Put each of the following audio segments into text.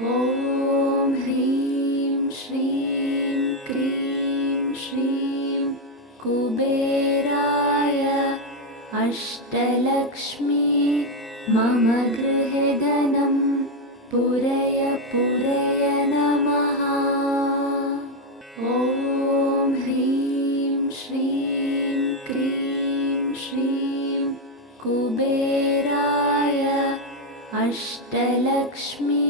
ॐ ह्रीं श्रीं क्रीं श्रीं कुबेराय अष्टलक्ष्मी मम गृहे धनं पूरय पूरय नमः। ॐ ह्रीं श्रीं क्रीं श्रीं कुबेराय अष्टलक्ष्मी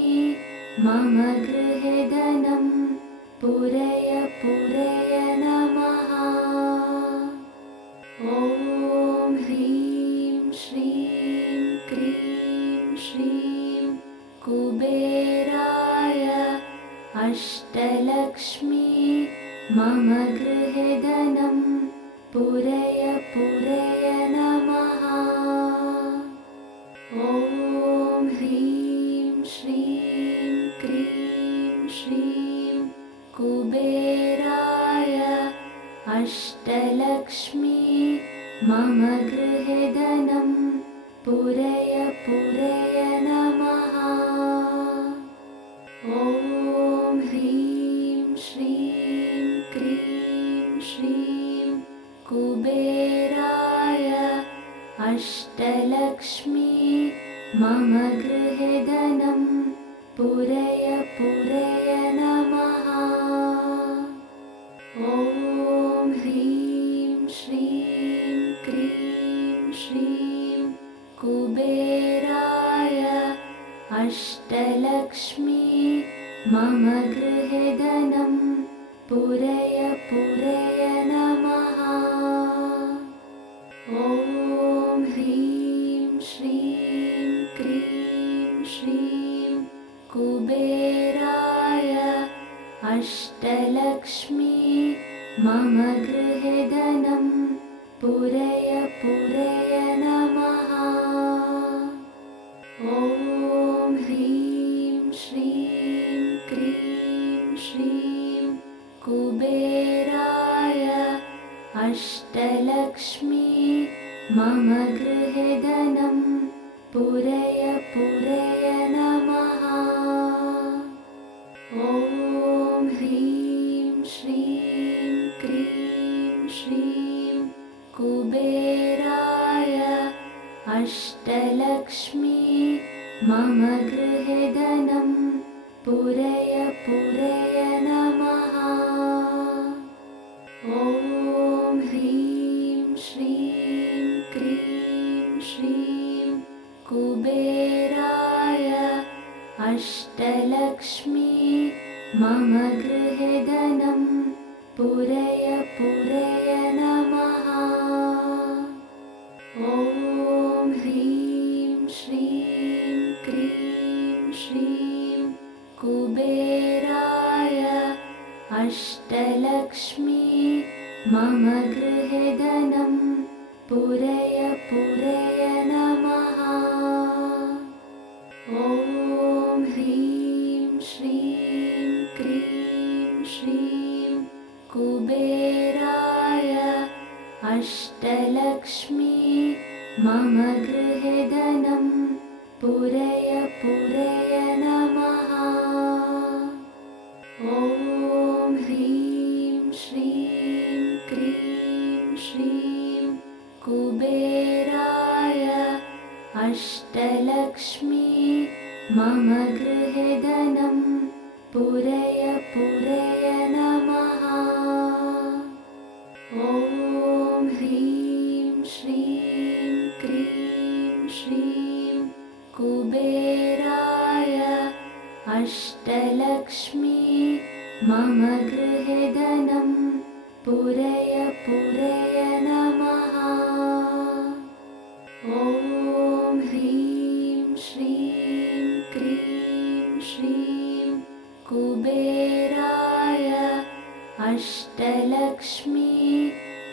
मम गृहे धनं पूरय पूरय नमः। ॐ ह्रीं श्रीं क्रीं श्रीं कुबेराय अष्टलक्ष्मी मम गृहे धनं पूरय पूरय नमः। ॐ ह्रीं श्रीं क्रीं श्रीं कुबेराय अष्टलक्ष्मी मम गृहे धनं पूरय पूरय नमः। ॐ ह्रीं श्रीं क्रीं श्रीं कुबेराय अष्टलक्ष्मी मम गृहे धनं पूरय पूरय नमः। ॐ ह्रीं श्रीं क्रीं श्रीं कुबेराय अष्टलक्ष्मी मम गृहे धनं पूरय पूरय नमः। ॐ ह्रीं श्रीं क्रीं श्रीं कुबेराय अष्टलक्ष्मी मम गृहे धनं पूरय पूरय नमः। ॐ ह्रीं श्रीं क्रीं श्रीं कुबेराय अष्टलक्ष्मी मम गृहे धनं पूरय पूरय नमः। ॐ ह्रीं श्रीं क्रीं श्रीं कुबेराय अष्टलक्ष्मी मम गृहे धनं पूरय पूरय नमः। ॐ ह्रीं श्रीं क्रीं श्रीं कुबेराय अष्टलक्ष्मी मम गृहे धनं पूरय पूरय नमः। ॐ ह्रीं श्रीं क्रीं श्रीं कुबेराय अष्टलक्ष्मी मम गृहे धनं पूरय पूरय नमः। ॐ ह्रीं श्रीं क्रीं श्रीं कुबेराय अष्टलक्ष्मी मम गृहे धनं पूरय पूरय नमः। ॐ ह्रीं श्रीं क्रीं श्रीं कुबेराय अष्टलक्ष्मी मम गृहे धनं पूरय पूरय नमः। ॐ ह्रीं श्रीं क्रीं श्रीं कुबेराय अष्टलक्ष्मी मम गृहे धनं पूरय पूरय नमः। ॐ ह्रीं श्रीं क्रीं श्रीं कुबेराय अष्टलक्ष्मी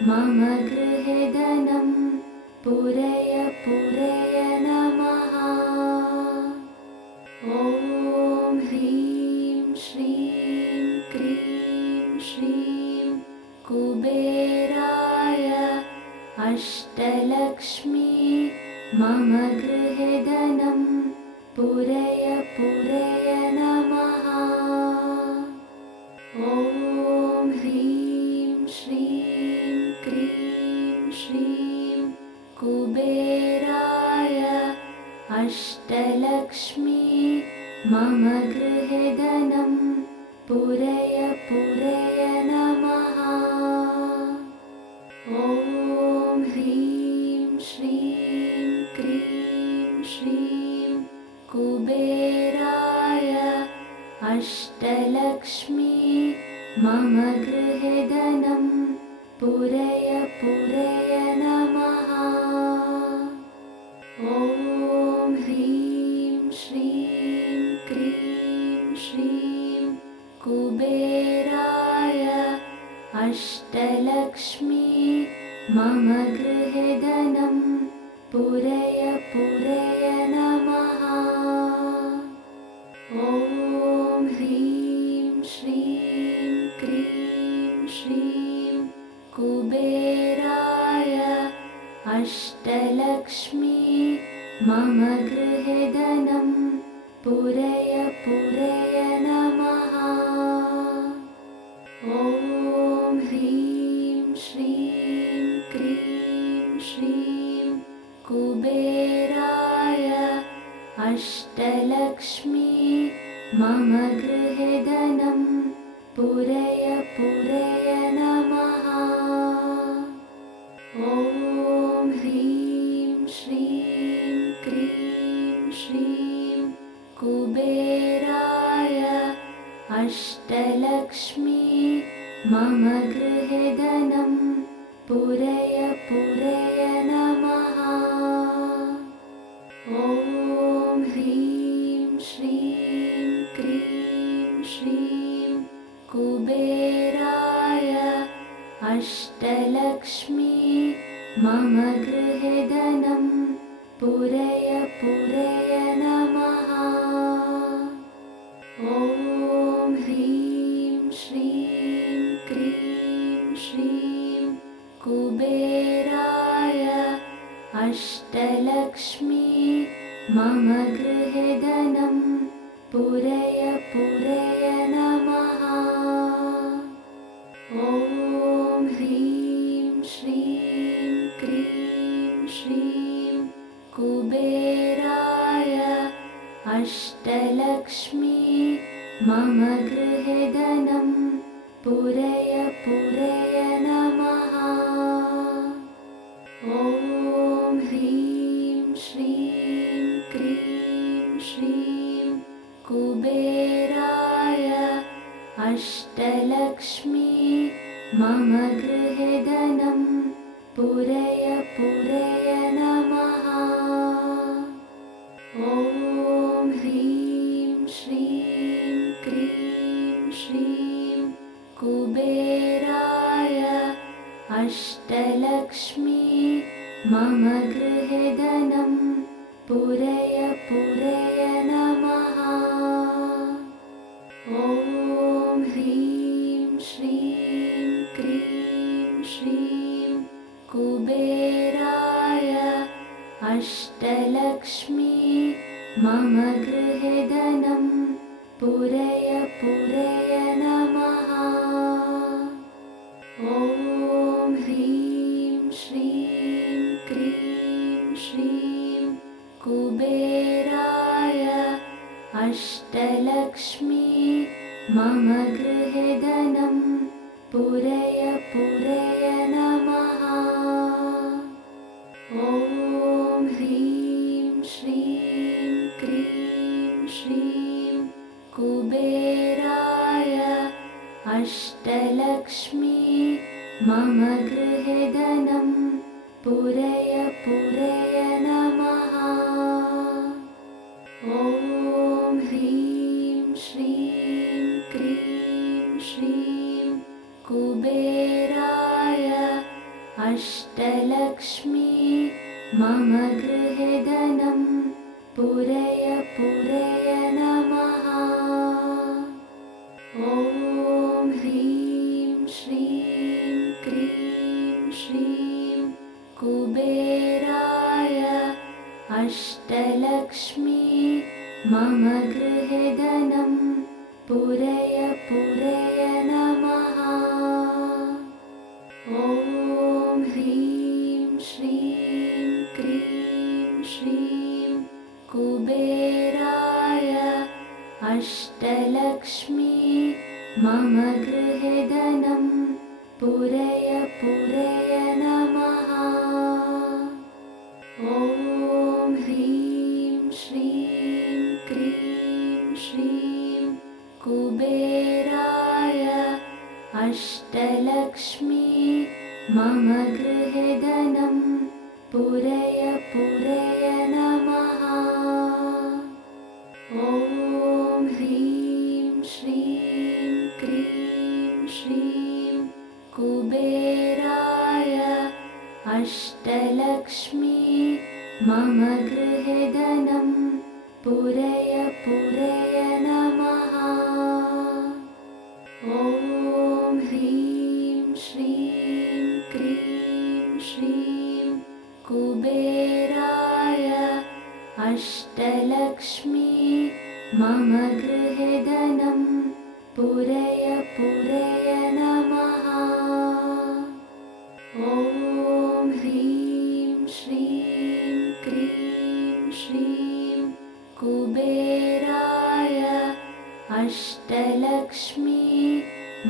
मम गृहे धनं पूरय पूरय नमः। ॐ ह्रीं श्रीं क्रीं श्रीं कुबेराय अष्टलक्ष्मी मम गृहे धनं पूरय पूरय नमः। मम गृहे धनं पूरय पूरय नमः। ॐ ह्रीं श्रीं क्रीं श्रीं कुबेराय अष्टलक्ष्मी मम गृहे धनं पूरय पूरय नमः। ॐ ह्रीं श्रीं क्रीं श्रीं कुबेराय अष्टलक्ष्मी मम गृहे धनं पूरय पूरय नमः। ॐ ह्रीं श्रीं क्रीं श्रीं कुबेराय अष्टलक्ष्मी मम गृहे धनं पूरय पूरय नमः। ॐ ह्रीं श्रीं क्रीं श्रीं कुबेराय अष्टलक्ष्मी मम गृहे धनं पूरय पूरय नमः। ॐ ह्रीं श्रीं क्रीं श्रीं कुबेराय अष्टलक्ष्मी मम गृहे धनं पूरय पूरय नमः। ॐ ह्रीं श्रीं क्रीं श्रीं कुबेराय अष्टलक्ष्मी मम गृहे धनं पूरय पूरय नमः। ॐ ह्रीं श्रीं क्रीं श्रीं कुबेराय अष्टलक्ष्मी मम गृहे धनं पूरय पूरय नमः। ॐ ह्रीं श्रीं क्रीं श्रीं कुबेराय अष्टलक्ष्मी मम गृहे धनं पूरय पूरय नमः। ॐ ह्रीं श्रीं क्रीं श्रीं कुबेराय अष्टलक्ष्मी मम गृहे धनं पूरय पूरय नमः। ॐ ह्रीं श्रीं क्रीं श्रीं कुबेराय अष्टलक्ष्मी मम गृहे धनं पूरय पूरय नमः। ॐ ह्रीं श्रीं क्रीं श्रीं कुबेराय अष्टलक्ष्मी मम गृहे धनं पूरय पूरय नमः। ॐ ह्रीं श्रीं क्रीं श्रीं कुबेराय अष्टलक्ष्मी मम गृहे धनं पूरय पूरय नमः। ॐ ह्रीं श्रीं क्रीं श्रीं कुबेराय अष्टलक्ष्मी मम गृहे धनं पूरय पूरय नमः। ॐ ह्रीं श्रीं क्रीं श्रीं कुबेराय अष्टलक्ष्मी मम गृहे धनं पूरय पूरय नमः। ॐ ह्रीं श्रीं क्रीं श्रीं कुबेराय अष्टलक्ष्मी मम गृहे धनं पूरय पूरय नमः। ॐ ह्रीं श्रीं क्रीं श्रीं कुबेराय अष्टलक्ष्मी मम गृहे धनं पूरय पूरय नमः। ॐ ह्रीं श्रीं क्रीं श्रीं कुबेराय अष्टलक्ष्मी मम गृहे धनं पूरय पूरय नमः। ॐ ह्रीं श्रीं क्रीं श्रीं कुबेराय अष्टलक्ष्मी मम गृहे धनं पूरय पूरय नमः। ॐ ह्रीं श्रीं क्रीं श्रीं कुबेराय अष्टलक्ष्मी मम गृहे धनं पूरय पूरय नमः। ॐ ह्रीं श्रीं क्रीं श्रीं कुबेराय अष्टलक्ष्मी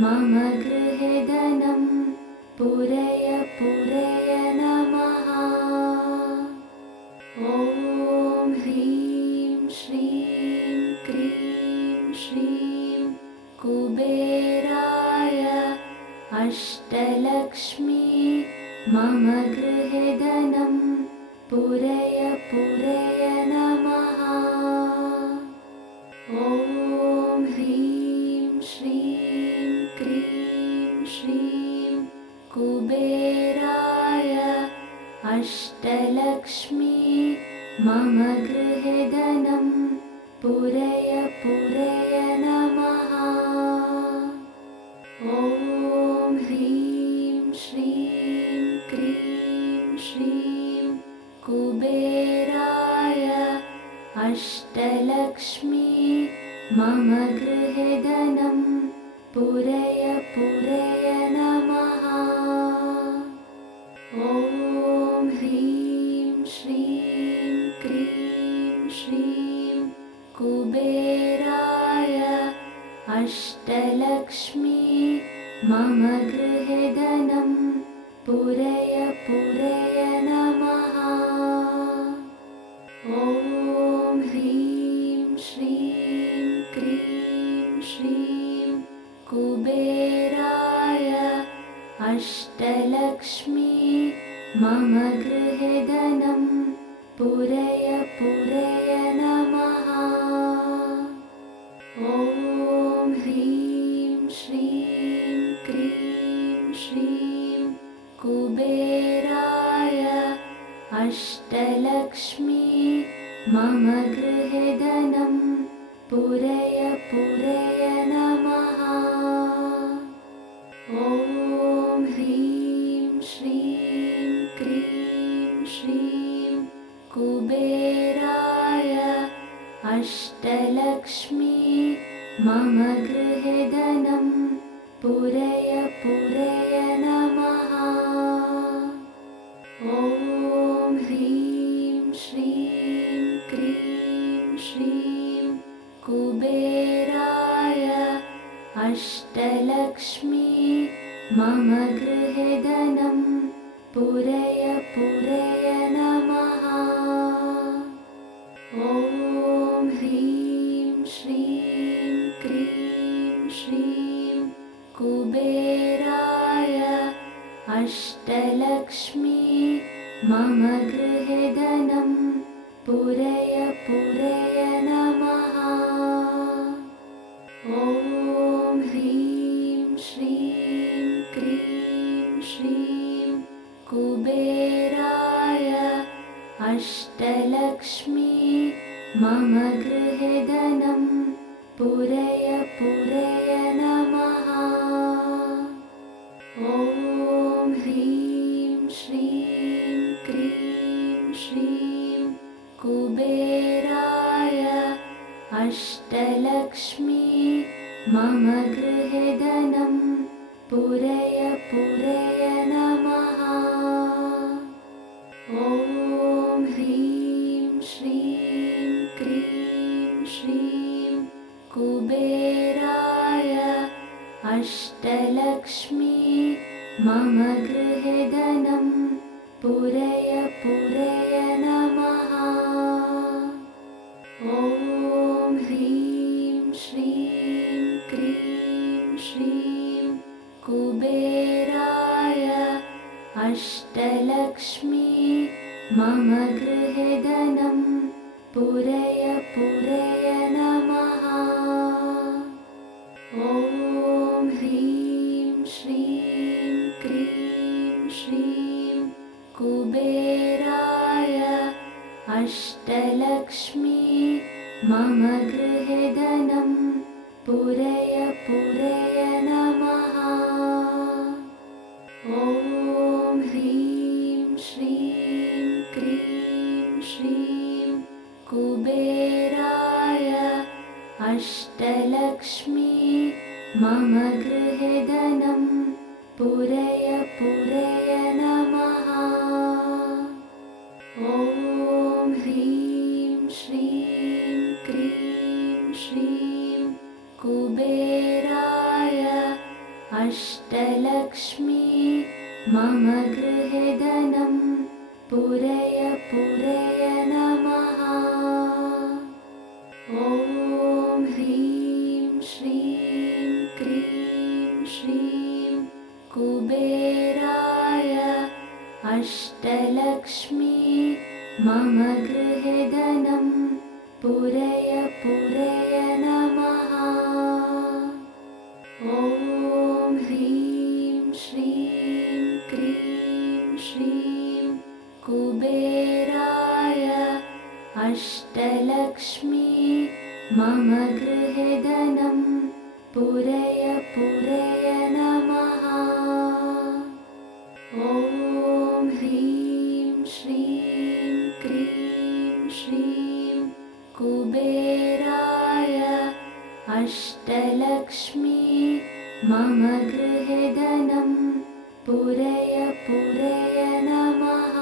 मम गृहे धनं पूरय पूरय नमः। ॐ ह्रीं श्रीं क्रीं श्रीं कुबेराय अष्टलक्ष्मी मम गृहे धनं पूरय पूरय नमः। ॐ ह्रीं श्रीं क्रीं श्रीं कुबेराय अष्टलक्ष्मी मम गृहे धनं पूरय पूरय नमः। ॐ ह्रीं श्रीं क्रीं श्रीं कुबेराय अष्टलक्ष्मी मम गृहे धनं पूरय पूरय नमः। ॐ ह्रीं श्रीं क्रीं श्रीं कुबेराय अष्टलक्ष्मी मम गृहे धनं पूरय पूरय नमः। ॐ ह्रीं श्रीं क्रीं श्रीं कुबेराय अष्टलक्ष्मी मम गृहे धनं पूरय पूरय नमः। ॐ ह्रीं श्रीं क्रीं श्रीं कुबेराय अष्टलक्ष्मी मम गृहे धनं पूरय पूरय नमः। ॐ ह्रीं श्रीं क्रीं श्रीं कुबेराय अष्टलक्ष्मी मम गृहे धनं पूरय पूरय नमः। ॐ ह्रीं श्रीं क्रीं श्रीं कुबेराय अष्टलक्ष्मी मम गृहे धनं पूरय पूरय नमः। ॐ ह्रीं श्रीं क्रीं श्रीं कुबेराय अष्टलक्ष्मी मम गृहे धनं पूरय पूरय नमः। ॐ ह्रीं श्रीं क्रीं श्रीं कुबेराय अष्टलक्ष्मी मम गृहे धनं पूरय पूरय नमः। ॐ ह्रीं श्रीं क्रीं श्रीं कुबेराय अष्टलक्ष्मी मम गृहे धनं पूरय पूरय नमः। ॐ ह्रीं श्रीं क्रीं श्रीं कुबेराय अष्टलक्ष्मी मम गृहे धनं पूरय पूरय नमः। ॐ ह्रीं श्रीं क्रीं श्रीं कुबेराय अष्टलक्ष्मी मम गृहे धनं पूरय पूरय नमः। ॐ ह्रीं श्रीं क्रीं श्रीं कुबेराय अष्टलक्ष्मी मम गृहे धनं पूरय पूरय नमः। ॐ ह्रीं श्रीं क्रीं श्रीं कुबेराय अष्टलक्ष्मी मम गृहे धनं पूरय पूरय नमः। ॐ ह्रीं श्रीं क्रीं श्रीं कुबेराय अष्टलक्ष्मी मम गृहे धनं पूरय पूरय नमः। ॐ ह्रीं श्रीं क्रीं श्रीं कुबेराय अष्टलक्ष्मी मम गृहे धनं पूरय पूरय नमः। ॐ ह्रीं श्रीं क्रीं श्रीं कुबेराय अष्टलक्ष्मी मम गृहे धनं पूरय पूरय नमः। ॐ ह्रीं श्रीं क्रीं श्रीं कुबेराय अष्टलक्ष्मी मम गृहे धनं पूरय पूरय नमः।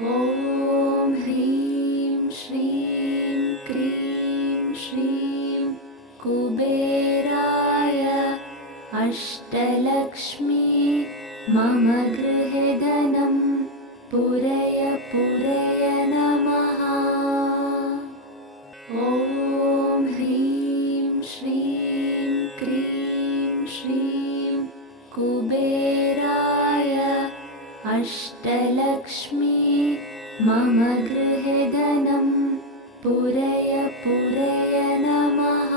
ॐ ह्रीं श्रीं क्रीं श्रीं कुबेराय अष्टलक्ष्मी मम गृहे धनं पूरय पूरय नमः। ॐ ह्रीं श्रीं क्रीं श्रीं कुबेराय अष्टलक्ष्मी मम गृहे धनं पूरय पूरय नमः।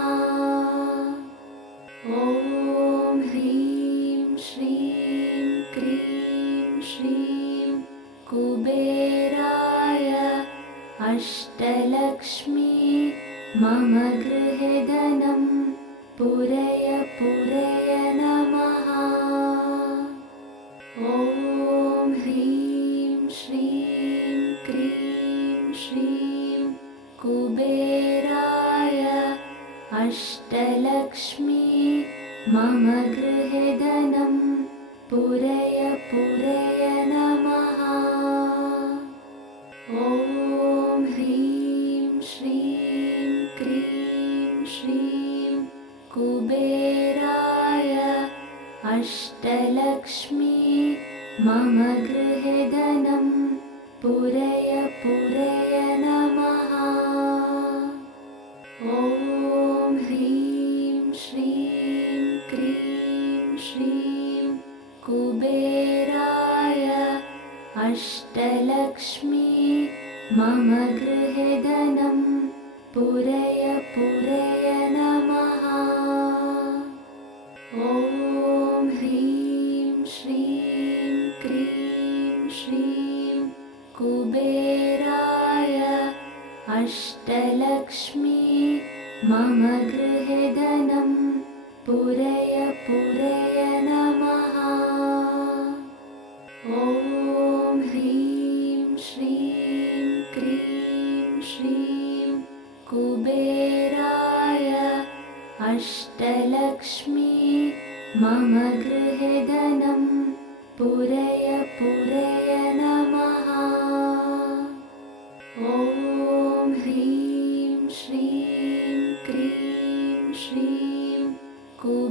ॐ ह्रीं श्रीं क्रीं श्रीं कुबेराय अष्टलक्ष्मी मम गृहे धनं पूरय पूरय नमः। ॐ ह्रीं श्रीं क्रीं श्रीं कुबेराय अष्टलक्ष्मी मम गृहे धनं पूरय पूरय नमः। ॐ ह्रीं श्रीं क्रीं श्रीं कुबेराय अष्टलक्ष्मी मम गृहे धनं पूरय पूरय नमः। ॐ ह्रीं श्रीं क्रीं श्रीं कुबेराय अष्टलक्ष्मी मम गृहे धनं पूरय पूरय नमः। ॐ ह्रीं श्रीं क्रीं श्रीं कुबेराय अष्टलक्ष्मी मम गृहे धनं पूरय पूरय नमः। ॐ ह्रीं श्रीं क्रीं श्रीं कुबेराय अष्टलक्ष्मी मम गृहे धनं पूरय पूरय नमः। ॐ ह्रीं श्रीं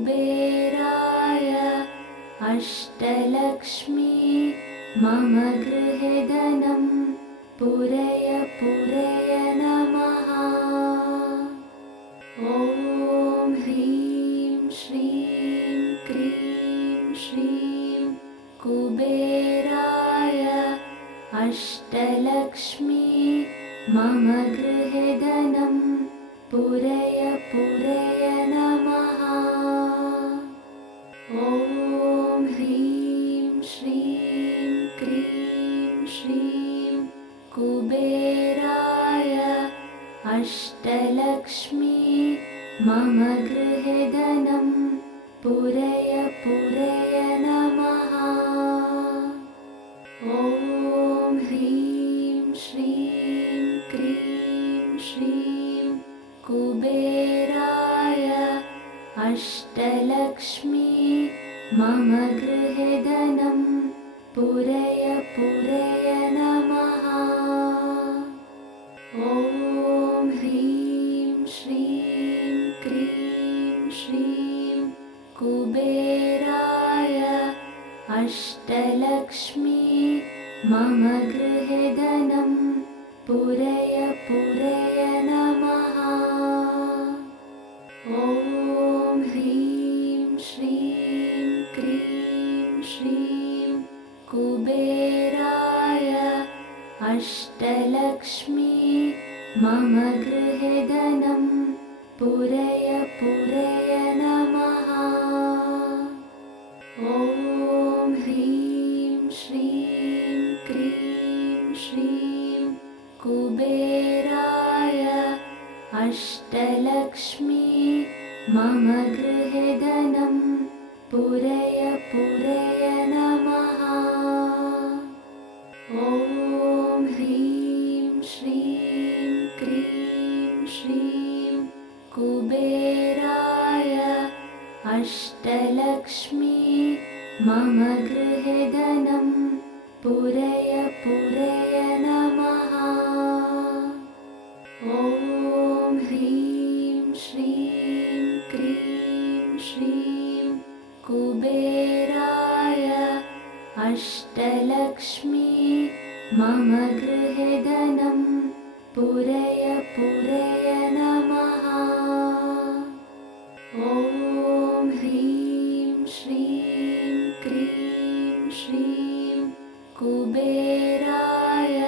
कुबेराय अष्टलक्ष्मी मम गृहे धनं पूरय पूरय नमः। ॐ ह्रीं श्रीं क्रीं श्रीं कुबेराय अष्टलक्ष्मी मम गृहे धनं पूरय पूरय नमः। ॐ ह्रीं श्रीं क्रीं श्रीं कुबेराय अष्टलक्ष्मी मम गृहे धनं पूरय पूरय नमः। ॐ ह्रीं श्रीं क्रीं श्रीं कुबेराय अष्टलक्ष्मी मम गृहे धनं पूरय पूरय नमः। ॐ ह्रीं श्रीं क्रीं श्रीं कुबेराय अष्टलक्ष्मी मम गृहे धनं पूरय पूरय नमः। ॐ ह्रीं श्रीं क्रीं श्रीं कुबेराय अष्टलक्ष्मी मम गृहे धनं पूरय पूरय नमः। ॐ ह्रीं श्रीं क्रीं श्रीं कुबेराय अष्टलक्ष्मी मम गृहे धनं पूरय पूरय नमः। ॐ ह्रीं श्रीं क्रीं श्रीं कुबेराय अष्टलक्ष्मी मम गृहे धनं पूरय पूरय नमः। ॐ ह्रीं श्रीं क्रीं श्रीं कुबेराय अष्टलक्ष्मी मम गृहे धनं पूरय पूरय नमः। ॐ ह्रीं श्रीं क्रीं श्रीं कुबेराय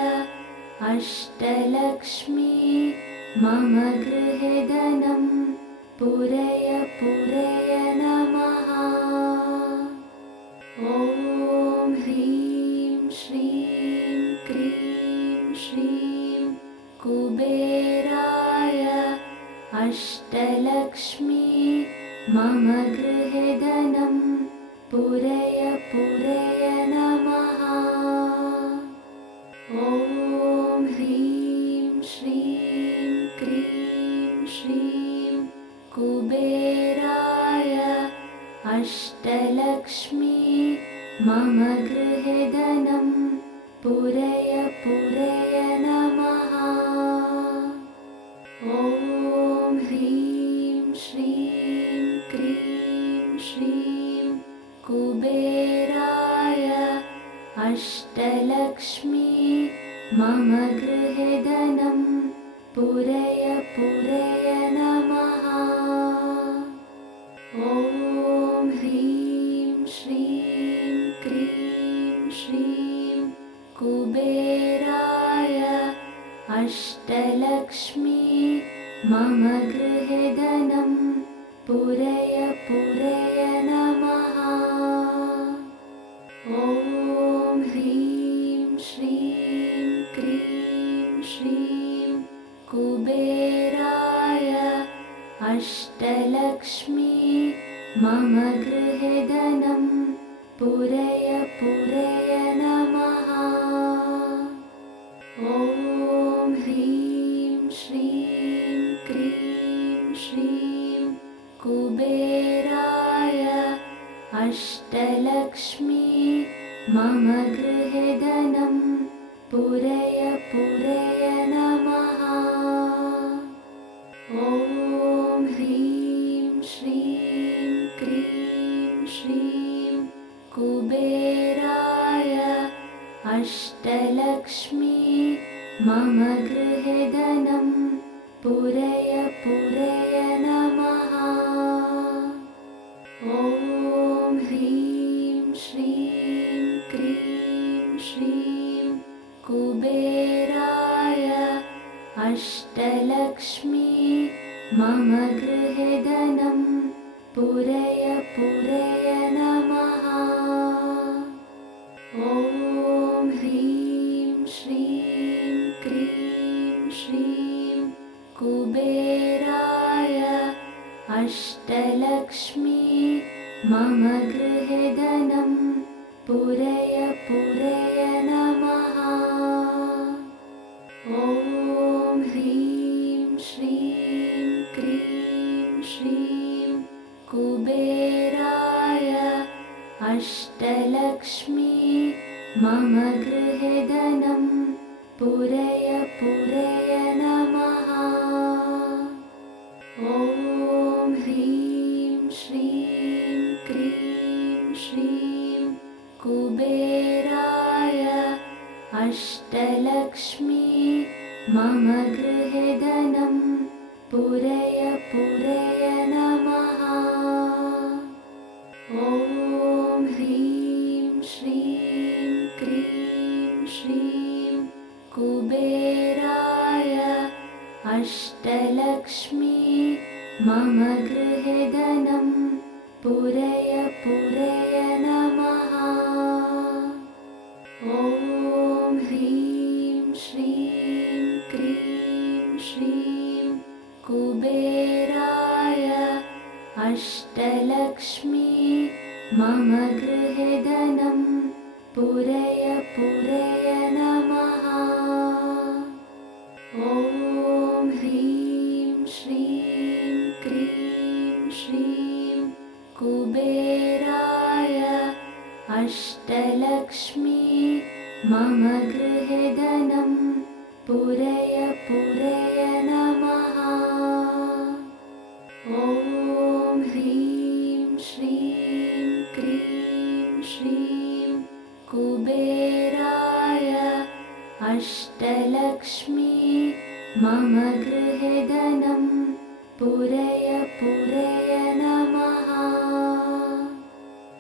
अष्टलक्ष्मी मम गृहे धनं पूरय पूरय नमः। ॐ ह्रीं श्रीं क्रीं श्रीं कुबेराय अष्टलक्ष्मी मम गृहे धनं पूरय पूरय नमः। ॐ ह्रीं श्रीं क्रीं श्रीं कुबेराय अष्टलक्ष्मी मम गृहे धनं पूरय पूरय नमः। ॐ ह्रीं श्रीं क्रीं श्रीं कुबेराय अष्टलक्ष्मी मम गृहे धनं पूरय पूरय नमः। ॐ ह्रीं श्रीं क्रीं श्रीं कुबेराय अष्टलक्ष्मी मम गृहे धनं पूरय पूरय नमः। ॐ ह्रीं श्रीं क्रीं श्रीं कुबेराय अष्टलक्ष्मी मम गृहे धनं पूरय पूरय नमः। ॐ ह्रीं श्रीं क्रीं श्रीं कुबेराय अष्टलक्ष्मी मम गृहे धनं पूरय पूरय नमः। ॐ ह्रीं श्रीं क्रीं श्रीं कुबेराय अष्टलक्ष्मी मम गृहे धनं पूरय पूरय नमः। ॐ ह्रीं श्रीं क्रीं श्रीं कुबेराय अष्टलक्ष्मी मम गृहे धनं पूरय पूरय नमः। ॐ ह्रीं श्रीं क्रीं श्रीं कुबेराय अष्टलक्ष्मी मम गृहे धनं पूरय पूरय नमः। ॐ ह्रीं श्रीं क्रीं श्रीं कुबेराय अष्टलक्ष्मी मम गृहे धनं पूरय पूरय नमः। ॐ ह्रीं श्रीं क्रीं श्रीं कुबेराय अष्टलक्ष्मी मम गृहे धनं पूरय पूरय नमः। ॐ ह्रीं श्रीं क्रीं श्रीं कुबेराय अष्टलक्ष्मी मम गृहे धनं पूरय पूरय नमः। ॐ ह्रीं श्रीं क्रीं श्रीं कुबेराय अष्टलक्ष्मी मम गृहे धनं पूरय पूरय नमः। ॐ ह्रीं श्रीं क्रीं श्रीं कुबेराय अष्टलक्ष्मी मम गृहे धनं पूरय पूरय नमः। ॐ ह्रीं श्रीं क्रीं श्रीं कुबेराय अष्टलक्ष्मी मम गृहे धनं पूरय